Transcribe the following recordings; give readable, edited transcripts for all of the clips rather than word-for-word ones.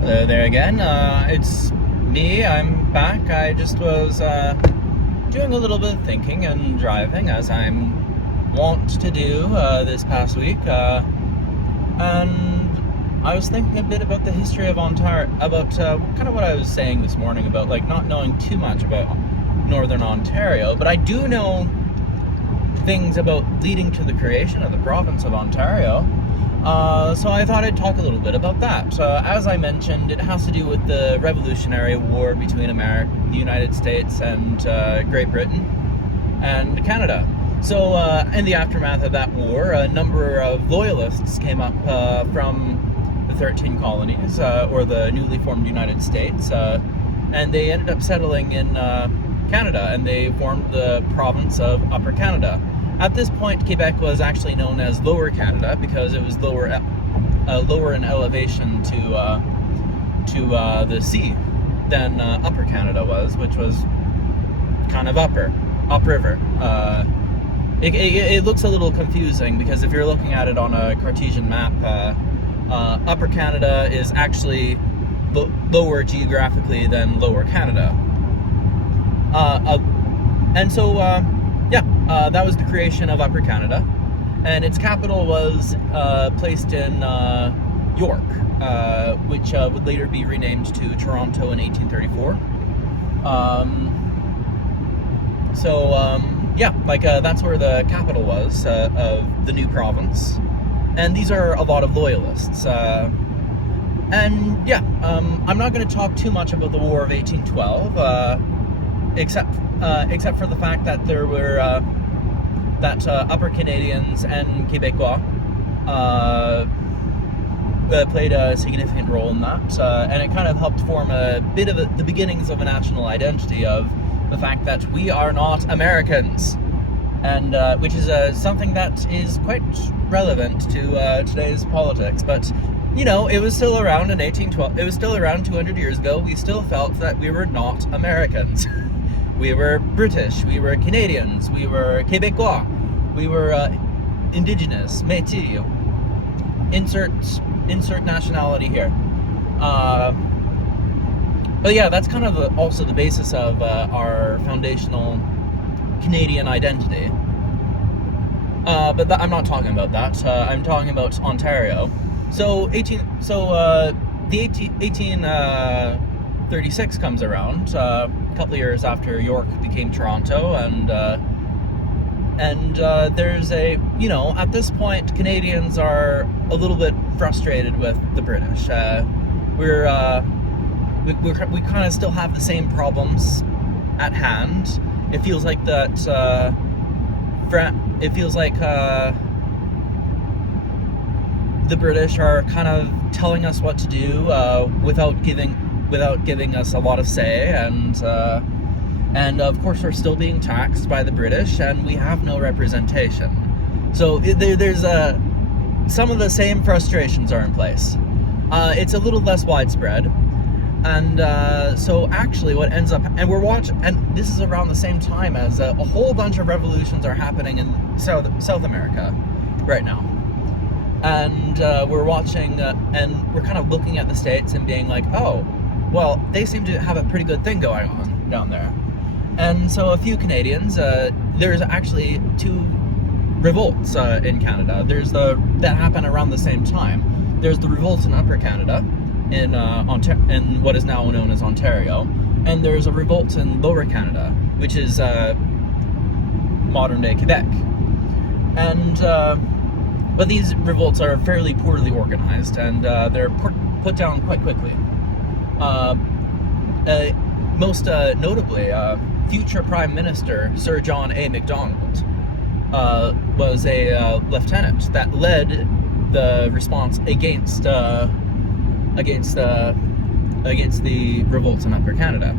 Hello there again. It's me. I'm back. I just was doing a little bit of thinking and driving, as I'm wont to do this past week. And I was thinking a bit about the history of Ontario, about kind of what I was saying this morning about like not knowing too much about Northern Ontario, but I do know things about leading to the creation of the province of Ontario. So I thought I'd talk a little bit about that. As I mentioned, it has to do with the Revolutionary War between the United States and Great Britain and Canada. So in the aftermath of that war, a number of loyalists came up from the 13 colonies, or the newly formed United States, and they ended up settling in Canada, and they formed the province of Upper Canada. At this point, Quebec was actually known as Lower Canada because it was lower in elevation to the sea than Upper Canada was, which was kind of upriver. It looks a little confusing because if you're looking at it on a Cartesian map, Upper Canada is actually lower geographically than Lower Canada. That was the creation of Upper Canada, and its capital was placed in York, which would later be renamed to Toronto in 1834. That's where the capital was of the new province, and these are a lot of loyalists. I'm not going to talk too much about the War of 1812, except for the fact that there were Upper Canadians and Quebecois played a significant role in that, and it kind of helped form a bit of the beginnings of a national identity of the fact that we are not Americans, and which is something that is quite relevant to today's politics. But you know, it was still around in 1812. It was still around 200 years ago. We still felt that we were not Americans. We were British, we were Canadians, we were Quebecois, we were Indigenous, Métis, insert nationality here. But yeah, that's kind of also the basis of our foundational Canadian identity. I'm not talking about that. I'm talking about Ontario. So 1836 comes around, a couple of years after York became Toronto, and there's at this point, Canadians are a little bit frustrated with the British. We kind of still have the same problems at hand. It feels like that. The British are kind of telling us what to do without giving us a lot of say, and of course we're still being taxed by the British, and we have no representation. So there's some of the same frustrations are in place. It's a little less widespread, and so actually what ends up, and we're watching, and this is around the same time as a whole bunch of revolutions are happening in South America right now. And we're watching, and we're kind of looking at the States and being like, oh, well, they seem to have a pretty good thing going on down there. And so a few Canadians, there's actually two revolts in Canada. That happen around the same time. There's the revolts in Upper Canada, in what is now known as Ontario, and there's a revolt in Lower Canada, which is modern-day Quebec. And but these revolts are fairly poorly organized, and they're put down quite quickly. Most notably, future Prime Minister Sir John A. Macdonald was a lieutenant that led the response against the revolts in Upper Canada.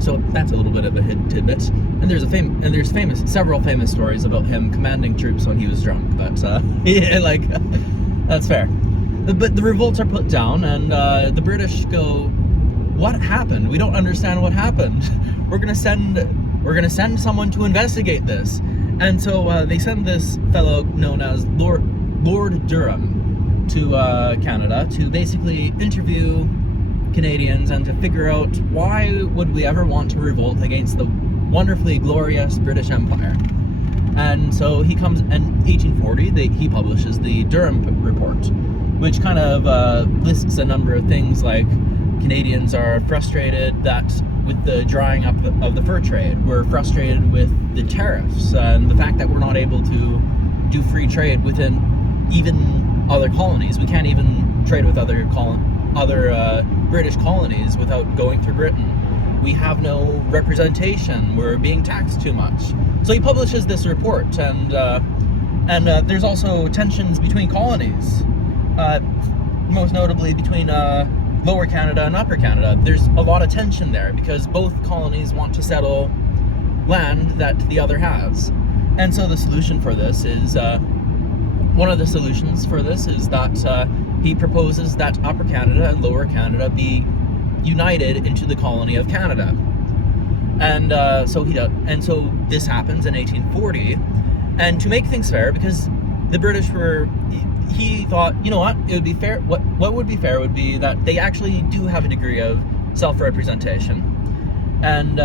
So that's a little bit of a tidbit. And there's several famous stories about him commanding troops when he was drunk. But that's fair. But the revolts are put down, and the British go, "What happened? We don't understand what happened. We're gonna send someone to investigate this." And so they send this fellow known as Lord Durham, to Canada to basically interview Canadians and to figure out why would we ever want to revolt against the wonderfully glorious British Empire. And so he comes in 1840, he publishes the Durham Report, which kind of lists a number of things like Canadians are frustrated that with the drying up of the fur trade, we're frustrated with the tariffs and the fact that we're not able to do free trade within even other colonies. We can't even trade with other British colonies without going through Britain. We have no representation. We're being taxed too much. So he publishes this report, and there's also tensions between colonies, most notably between Lower Canada and Upper Canada. There's a lot of tension there because both colonies want to settle land that the other has. And so the solution for this is, one of the solutions for this is that he proposes that Upper Canada and Lower Canada be united into the colony of Canada. And so he does. And so this happens in 1840. And to make things fair, because the British he thought, you know what, it would be fair. What would be fair would be that they actually do have a degree of self-representation. And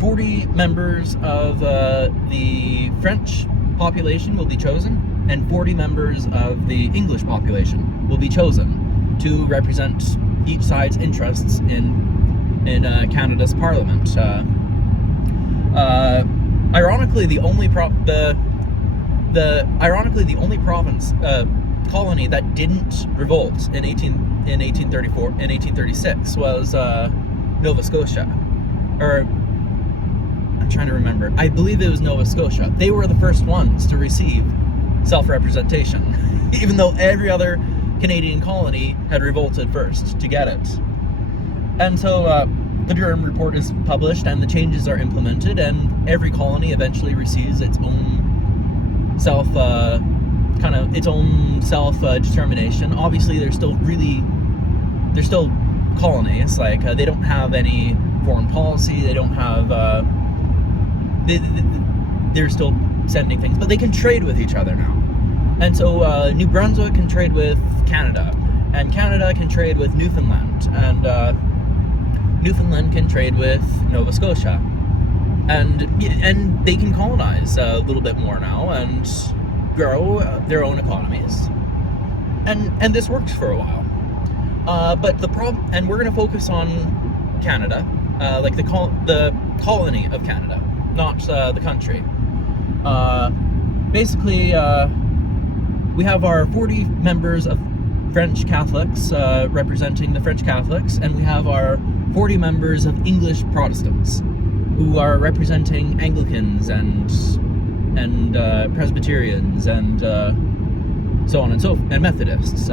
40 members of the French population will be chosen, and 40 members of the English population will be chosen to represent each side's interests in Canada's parliament. Ironically, the only province colony that didn't revolt in 1836 was Nova Scotia, or I'm trying to remember. I believe it was Nova Scotia. They were the first ones to receive self-representation, even though every other Canadian colony had revolted first to get it. And so the Durham Report is published and the changes are implemented, and every colony eventually receives its own self-determination. Obviously, they're still colonies. Like they don't have any foreign policy. They don't have. They're still sending things, but they can trade with each other now. And so New Brunswick can trade with Canada, and Canada can trade with Newfoundland, and Newfoundland can trade with Nova Scotia, and they can colonize a little bit more now and grow their own economies, and this works for a while. But the problem, and we're going to focus on Canada, like the colony of Canada, not the country. Basically, we have our 40 members of French Catholics representing the French Catholics, and we have our 40 members of English Protestants who are representing Anglicans and Presbyterians and so on and Methodists.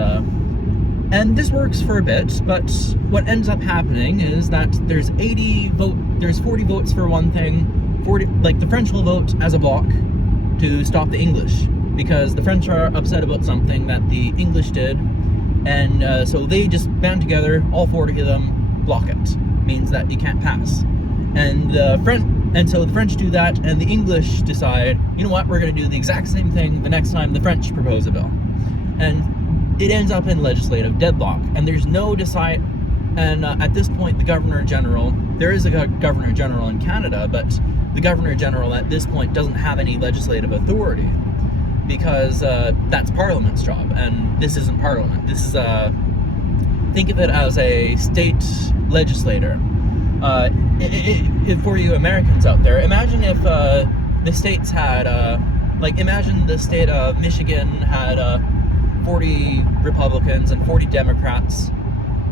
And this works for a bit, but what ends up happening is that there's 40 votes for one thing. 40, like the French will vote as a bloc to stop the English, because the French are upset about something that the English did, and so they just band together, all 40 of them, block it. Means that you can't pass. And so the French do that, and the English decide, you know what, we're going to do the exact same thing the next time the French propose a bill. And it ends up in legislative deadlock, and there's no decide. And at this point, the Governor General, there is a Governor General in Canada, but the Governor General at this point doesn't have any legislative authority, because that's Parliament's job, and this isn't Parliament. This is think of it as a state legislator. For you Americans out there, imagine if the states had, imagine the state of Michigan had 40 Republicans and 40 Democrats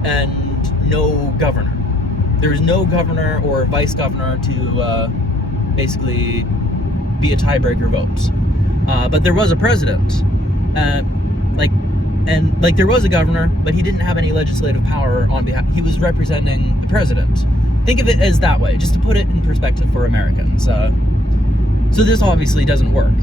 and no governor. There was no governor or vice governor to basically be a tiebreaker vote. But there was a president. There was a governor, but he didn't have any legislative power on behalf. He was representing the president. Think of it as that way, just to put it in perspective for Americans. So this obviously doesn't work.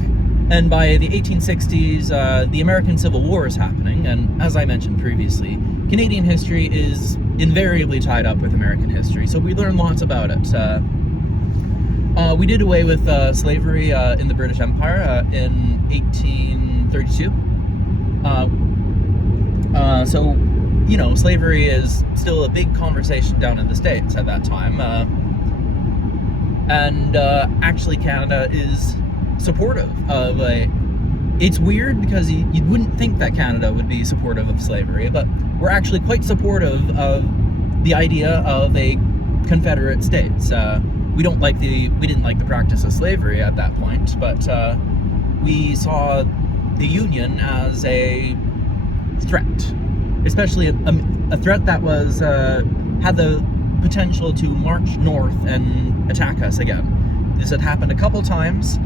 And by the 1860s, the American Civil War is happening, and as I mentioned previously, Canadian history is invariably tied up with American history, so we learn lots about it. We did away with slavery in the British Empire in 1832. So, slavery is still a big conversation down in the States at that time. And actually, Canada is supportive of it's weird because you wouldn't think that Canada would be supportive of slavery, but we're actually quite supportive of the idea of a Confederate States. We didn't like the practice of slavery at that point, but we saw the Union as a threat, especially a threat that was had the potential to march north and attack us again. This had happened a couple times,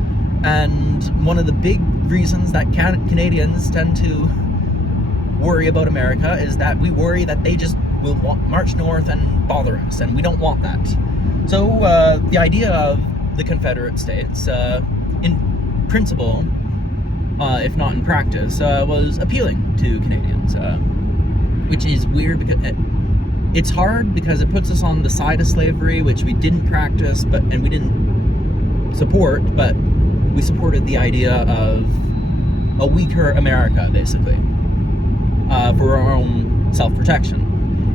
and one of the big reasons that Canadians tend to worry about America is that we worry that they just will march north and bother us, and we don't want that. So the idea of the Confederate States, in principle, if not in practice, was appealing to Canadians, which is weird because it's hard because it puts us on the side of slavery, which we didn't practice, and we didn't support, but we supported the idea of a weaker America, basically, for our own self-protection.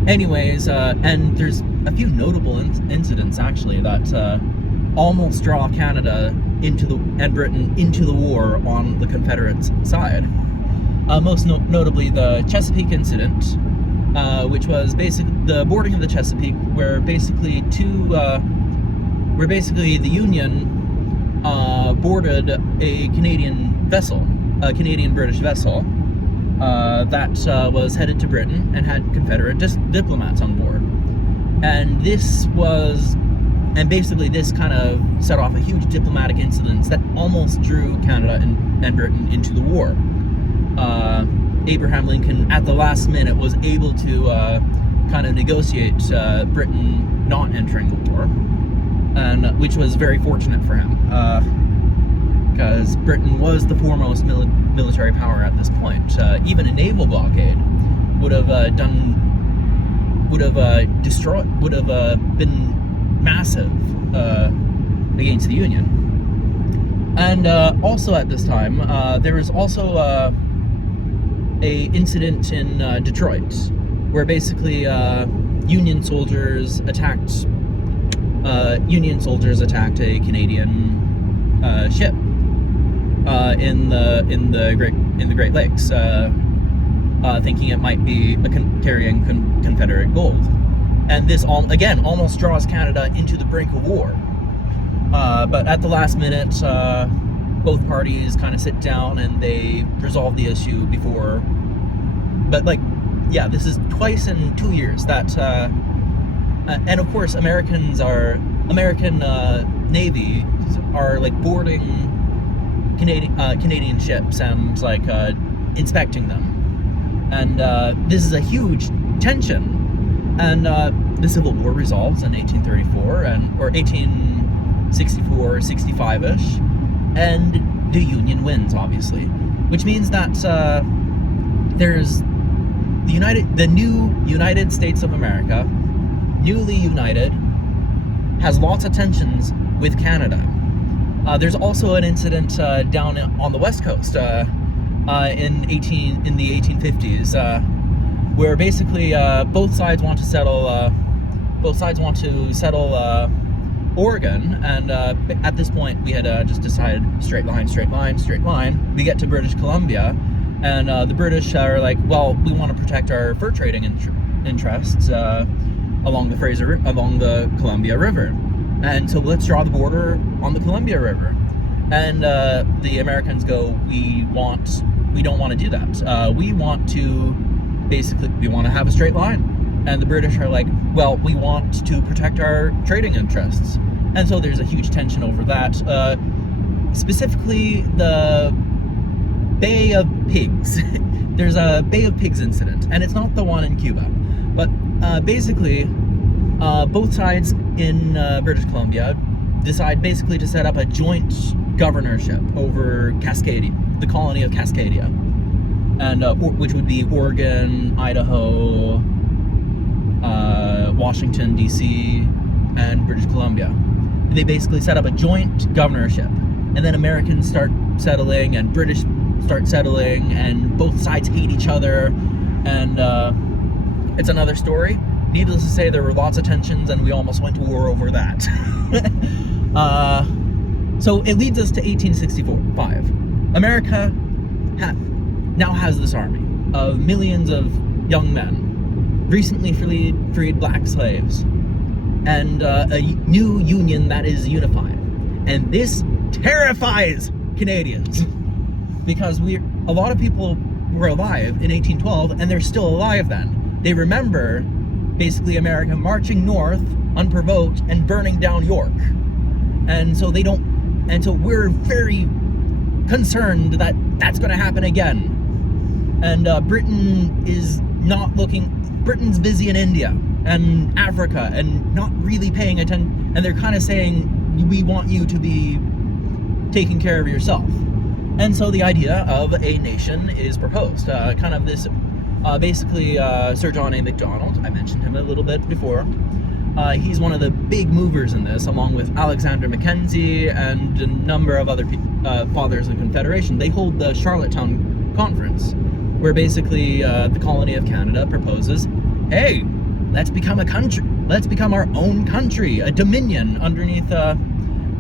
Anyways, and there's a few notable incidents actually that almost draw Canada and Britain into the war on the Confederate side. Most notably, the Chesapeake incident, which was basically the boarding of the Chesapeake, where basically the Union boarded a Canadian vessel, a Canadian-British vessel, that was headed to Britain and had Confederate diplomats on board. And this kind of set off a huge diplomatic incident that almost drew Canada and Britain into the war. Abraham Lincoln, at the last minute, was able to kind of negotiate Britain not entering the war, and which was very fortunate for him, because Britain was the foremost military power at this point. Even a naval blockade would have been massive against the Union. And also at this time, there was also a incident in Detroit, where basically Union soldiers attacked a Canadian ship in the Great Lakes, thinking it might be carrying Confederate gold. And this almost draws Canada into the brink of war. But at the last minute, both parties kind of sit down and they resolve the issue before. But this is twice in 2 years that, and of course, American Navy are boarding Canadian ships and inspecting them, and this is a huge tension. And the Civil War resolves in 1834 or 1864, 65-ish, and the Union wins, obviously, which means that there's the new United States of America, newly united, has lots of tensions with Canada. There's also an incident down on the West Coast in the 1850s. Where basically both sides want to settle Oregon, and at this point we had just decided straight line. We get to British Columbia, and the British are like, well, we want to protect our fur trading interests along the Columbia River, and so let's draw the border on the Columbia River. And the Americans go, we don't want to do that. We want to have a straight line. And the British are like, well, we want to protect our trading interests. And so there's a huge tension over that. Specifically, the Bay of Pigs. There's a Bay of Pigs incident, and it's not the one in Cuba. But basically, both sides in British Columbia decide basically to set up a joint governorship over Cascadia, the colony of Cascadia. And which would be Oregon, Idaho, Washington, D.C., and British Columbia. They basically set up a joint governorship, and then Americans start settling, and British start settling, and both sides hate each other, And it's another story. Needless to say, there were lots of tensions, and we almost went to war over that. So it leads us to 1865. America now has this army of millions of young men, recently freed black slaves, and a new union that is unified. And this terrifies Canadians, because a lot of people were alive in 1812, and they're still alive then. They remember basically America marching north unprovoked and burning down York. And so we're very concerned that that's going to happen again. And Britain's busy in India and Africa and not really paying attention, and they're kind of saying, we want you to be taking care of yourself. And so the idea of a nation is proposed. Basically, Sir John A. Macdonald, I mentioned him a little bit before. He's one of the big movers in this, along with Alexander Mackenzie and a number of other fathers of the Confederation. They hold the Charlottetown Conference, where basically the colony of Canada proposes, hey, let's become a country. Let's become our own country, a dominion underneath,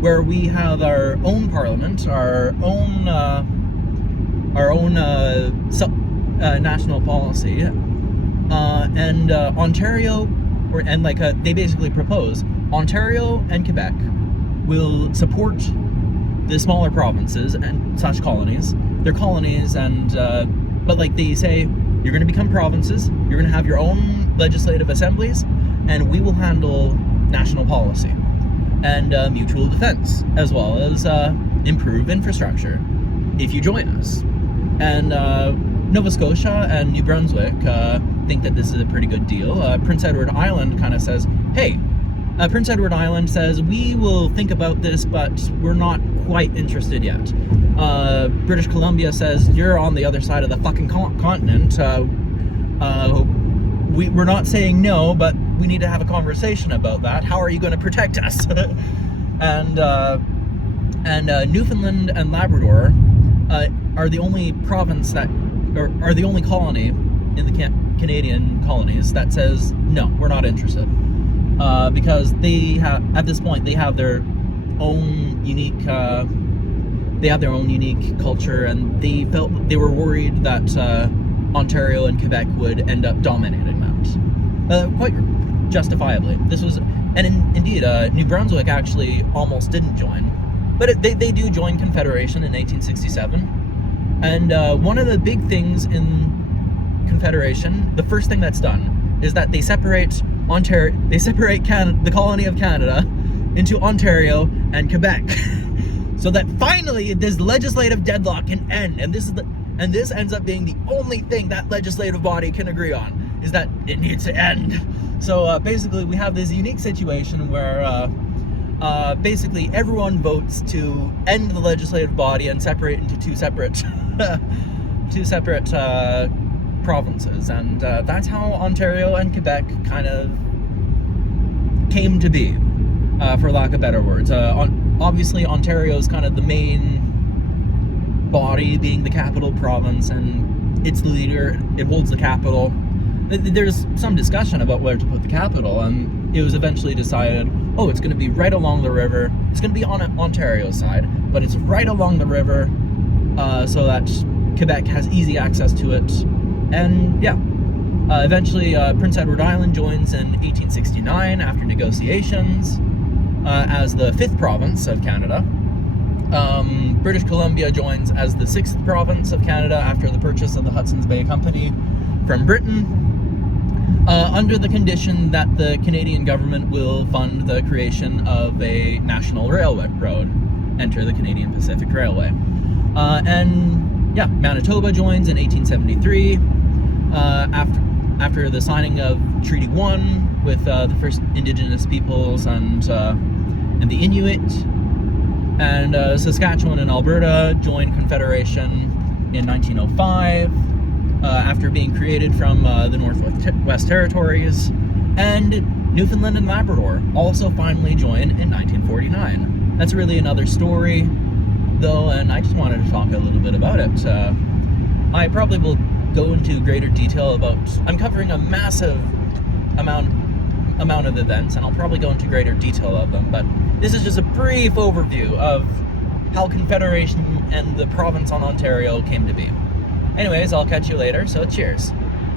where we have our own parliament, our own national policy, and Ontario, they basically propose Ontario and Quebec will support the smaller provinces and such colonies. They're colonies, and but they say, you're going to become provinces, you're going to have your own legislative assemblies, and we will handle national policy and mutual defense, as well as improve infrastructure if you join us. And Nova Scotia and New Brunswick think that this is a pretty good deal. Prince Edward Island kind of says, hey, Prince Edward Island says, we will think about this, but we're not quite interested yet. British Columbia says, you're on the other side of the fucking continent. We're not saying no, but we need to have a conversation about that. How are you going to protect us? And Newfoundland and Labrador are the only province that, or are the only colony in the Canadian colonies that says, no, we're not interested. Because at this point, they have their own unique culture, and they were worried that Ontario and Quebec would end up dominating that. Quite justifiably. Indeed, New Brunswick actually almost didn't join, but they do join Confederation in 1867. And one of the big things in Confederation, the first thing that's done, is that they separate the colony of Canada into Ontario and Quebec, so that finally this legislative deadlock can end. And this ends up being the only thing that legislative body can agree on, is that it needs to end. So basically, we have this unique situation where basically everyone votes to end the legislative body and separate into two separate provinces, and that's how Ontario and Quebec kind of came to be, for lack of better words. Obviously, Ontario is kind of the main body, being the capital province, and its leader, it holds the capital. There's some discussion about where to put the capital, and it was eventually decided, oh, it's going to be right along the river. It's going to be on Ontario's side, but it's right along the river, so that Quebec has easy access to it. And yeah, eventually Prince Edward Island joins in 1869 after negotiations as the 5th province of Canada. British Columbia joins as the 6th province of Canada after the purchase of the Hudson's Bay Company from Britain, under the condition that the Canadian government will fund the creation of a national road, enter the Canadian Pacific Railway. And yeah, Manitoba joins in 1873 after the signing of Treaty 1 with the first Indigenous peoples and the Inuit. And Saskatchewan and Alberta joined Confederation in 1905 after being created from the Northwest Territories. And Newfoundland and Labrador also finally joined in 1949. That's really another story, though, and I just wanted to talk a little bit about it. I probably will go into greater detail about... I'm covering a massive amount of events, and I'll probably go into greater detail of them, but this is just a brief overview of how Confederation and the province on Ontario came to be. Anyways, I'll catch you later, so cheers.